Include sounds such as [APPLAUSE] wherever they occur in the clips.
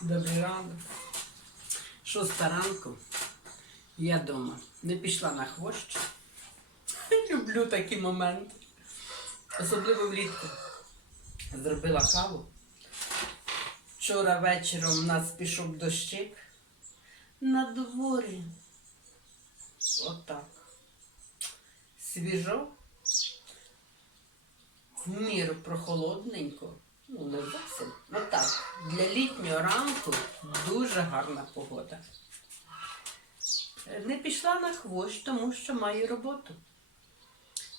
Добрий ранок. Шоста ранку. Я вдома. Не пішла на хвощ. [LAUGHS] Люблю такі моменти. Особливо влітку. Зробила каву. Вчора вечором у нас пішов дощик. На дворі. Отак. Свіжо. В міру прохолодненько. Ну, не зовсім. Отак. Для літнього ранку дуже гарна погода. Не пішла на хвощ, тому що маю роботу.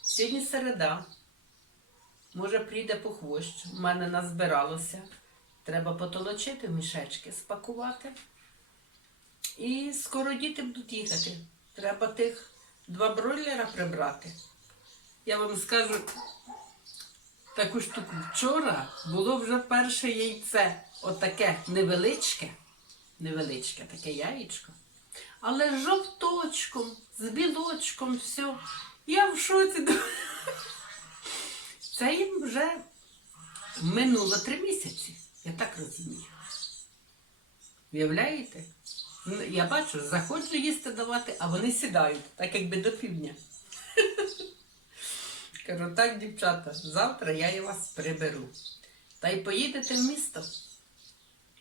Сьогодні середа. Може, прийде по хвощ. У мене назбиралося. Треба потолочити мішечки, спакувати. І скоро діти будуть їхати. Треба тих два бройлера прибрати. Я вам скажу таку штуку. Вчора було вже перше яйце. Отаке невеличке, невеличке таке яєчко. Але з жовточком, з білочком, все. Я в шоці. [LAUGHS] Це їм вже минуло три місяці. Я так розумію. Уявляєте? Я бачу, заходжу їсти давати, а вони сідають, так якби до півдня. Кажу, так, дівчата, завтра я і вас приберу. Та й поїдете в місто.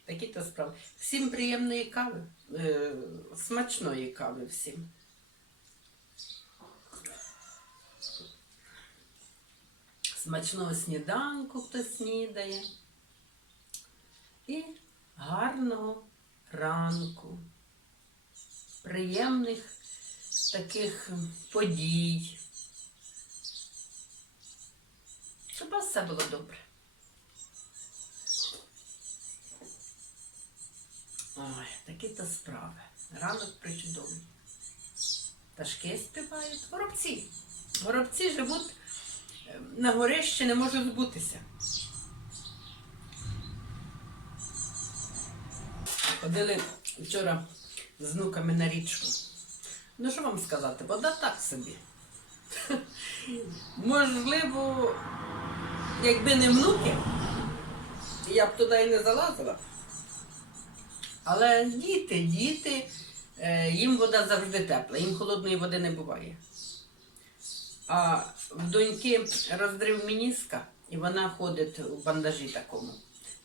Такі то справи. Всім приємної кави, е, смачної кави всім. Смачного сніданку, хто снідає. І гарного ранку. Приємних таких подій. Щоб у вас все було добре. Ой, такі то справи. Ранок причудовий. Пташки співають. Горобці. Горобці живуть е, на горищі, не можуть збутися. Ходили вчора з внуками на річку. Ну, що вам сказати, вода так собі. [LAUGHS] Можливо, якби не внуки, я б туди і не залазила. Але діти, діти, е, їм вода завжди тепла, їм холодної води не буває. А в доньки розрив мініска, і вона ходить у бандажі такому.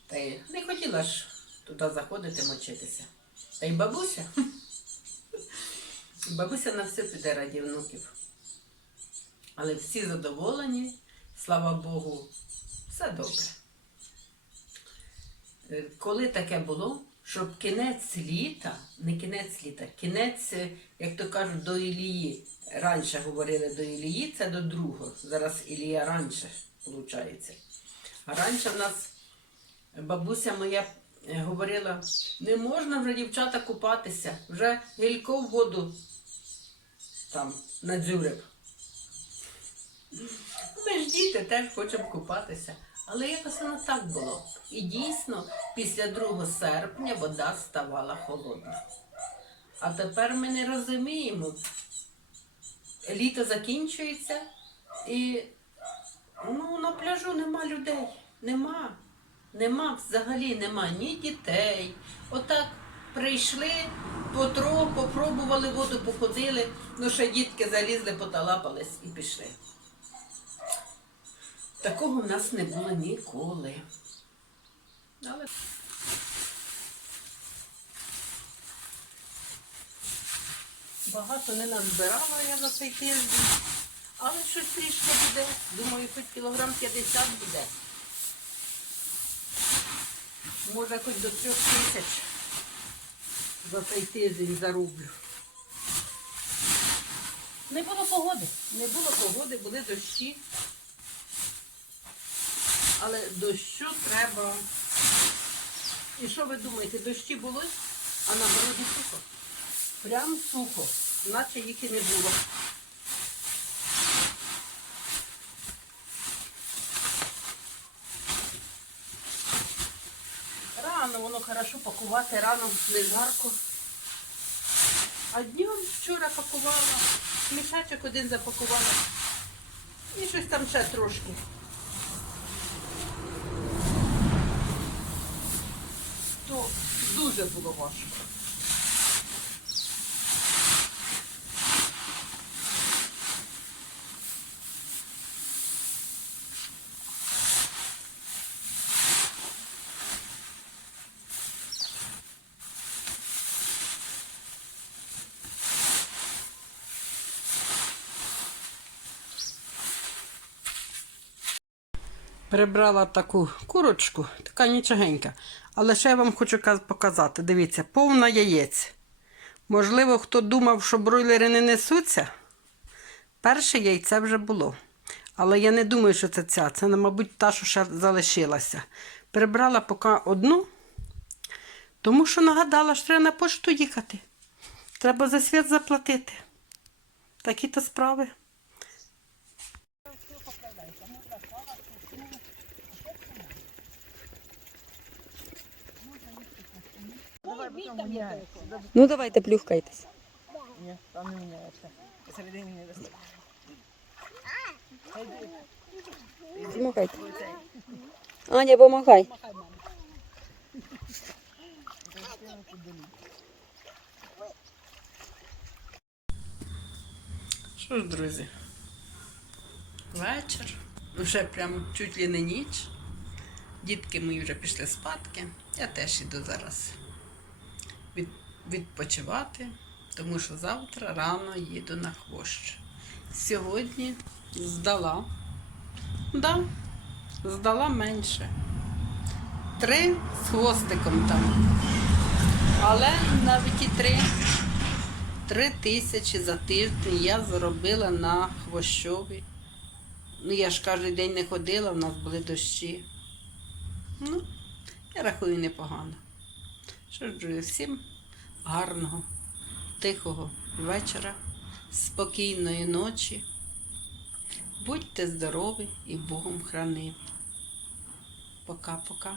Та й не хотіла ж туди заходити, мочитися. Та й бабуся. [LAUGHS] Бабуся на все піде раді внуків. Але всі задоволені, слава Богу, все добре. Е, Коли таке було, щоб кінець літа, не кінець літа, кінець, е, як то кажуть, до Ілії. Раніше говорили до Ілії, це до другого. Зараз Ілія раніше, виходить. А раніше в нас бабуся моя е, говорила, не можна вже дівчата купатися, вже гілько воду там надзюрив. Діти теж хочемо купатися. Але якось воно так було. І дійсно, після 2 серпня вода ставала холодна. А тепер ми не розуміємо. Літо закінчується і ну, на пляжу нема людей. Нема. Нема взагалі нема ні дітей. Отак прийшли, потро, попробували воду, походили, ну ще дітки залізли, поталапались і пішли. Такого в нас не було ніколи. Але... Багато не назбирала я за цей тиждень, але щось трішки буде. Думаю, хоч кілограм 50 буде. Може, хоч до трьох тисяч за цей тиждень зароблю. Не було погоди. Не було погоди, були дощі. Але дощу треба. І що ви думаєте, дощі були, а на городі сухо. Прям сухо, наче їх і не було. Рано воно хорошо пакувати, рано не жарко. А днем вчора пакувала, мішачок один запакувала. І щось там ще трошки. то дуже було важко. Прибрала таку курочку, така нічогенька. Але ще я вам хочу показати. Дивіться, повна яєць. Можливо, хто думав, що бройлери не несуться. Перше яйце вже було. Але я не думаю, що це ця. Це, мабуть, та, що ще залишилася. Прибрала поки одну, тому що нагадала, що треба на пошту їхати. Треба за світ заплатити. Такі то справи. Ну давайте плюхкайтесь. Ні, там не міняється. Посередині не достатньо. Помагайте. Аня, помагай. Що ж, друзі, вечір, вже прям чуть ли не ніч. Дітки мої вже пішли спадки. Я теж іду зараз відпочивати, тому що завтра рано їду на хвощ. Сьогодні здала. Да, здала менше. Три з хвостиком там. Але навіть і три Три тисячі за тиждень я заробила на хвощові. Ну, я ж кожен день не ходила, в нас були дощі. Ну, я рахую непогано. Що ж, друзі, всім гарного, тихого вечора, спокійної ночі. Будьте здорові і Богом хранимі. Пока-пока.